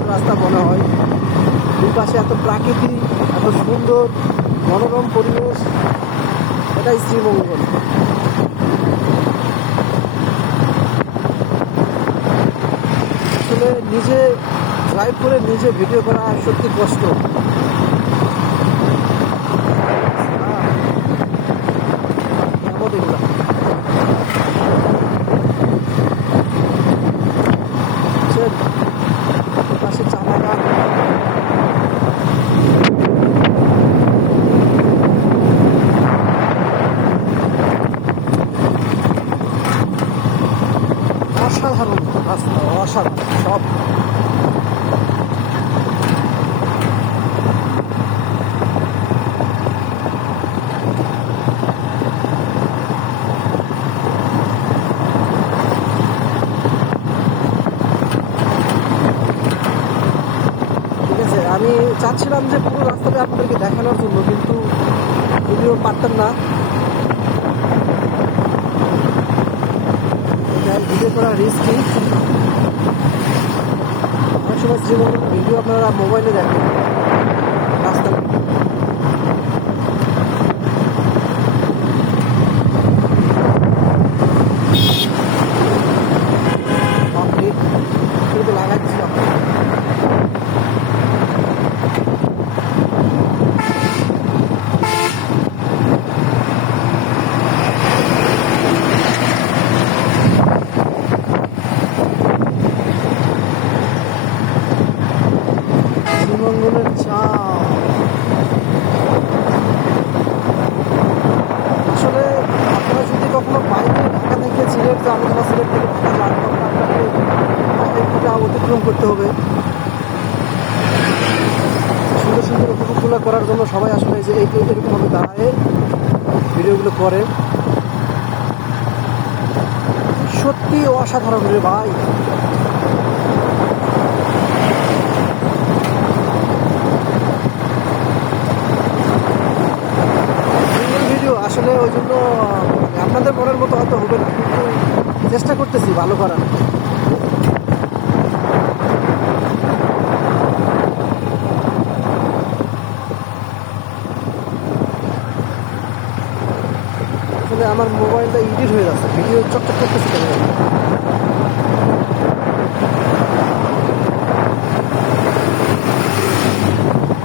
সুন্দর রাস্তা মনে হয়। দুই পাশে এত প্রাকৃতিক এত সুন্দর, মনোরম পরিবেশ, এটাই শ্রীমঙ্গল। আসলে নিজে ড্রাইভ করে নিজে ভিডিও করা সত্যি কষ্ট। অসাধারণ সব। আমি চাচ্ছিলাম যে পুরো রাস্তাটা আপনাদেরকে দেখানোর জন্য, কিন্তু যদিও পারতাম না। ভিডিও করা রিস্কি অনেক সময় শ্রীমঙ্গলের ভিডিও আপনারা মোবাইলে দেখেন রাস্তা কিন্তু লাগাচ্ছিলাম শ্রীমঙ্গলের চা আসলে আপনারা যদি কখনো বাইকে ঢাকা থেকে অতিক্রম করতে হবে সুন্দর সুন্দর উপভোগগুলো করার জন্য সবাই আসলে যে এই এরকমভাবে দাঁড়ায় ভিডিওগুলো করে সত্যি অসাধারণ রে ভাই ভিডিও আসলে ওই জন্য আপনাদের মনের মতো হয়তো হবে না, কিন্তু চেষ্টা করতেছি ভালো করার। আমার মোবাইলটা এডিট হয়ে যাচ্ছে ভিডিও চকচক করতেছি